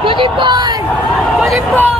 প্রদীপ ভাই প্রদীপ ভাই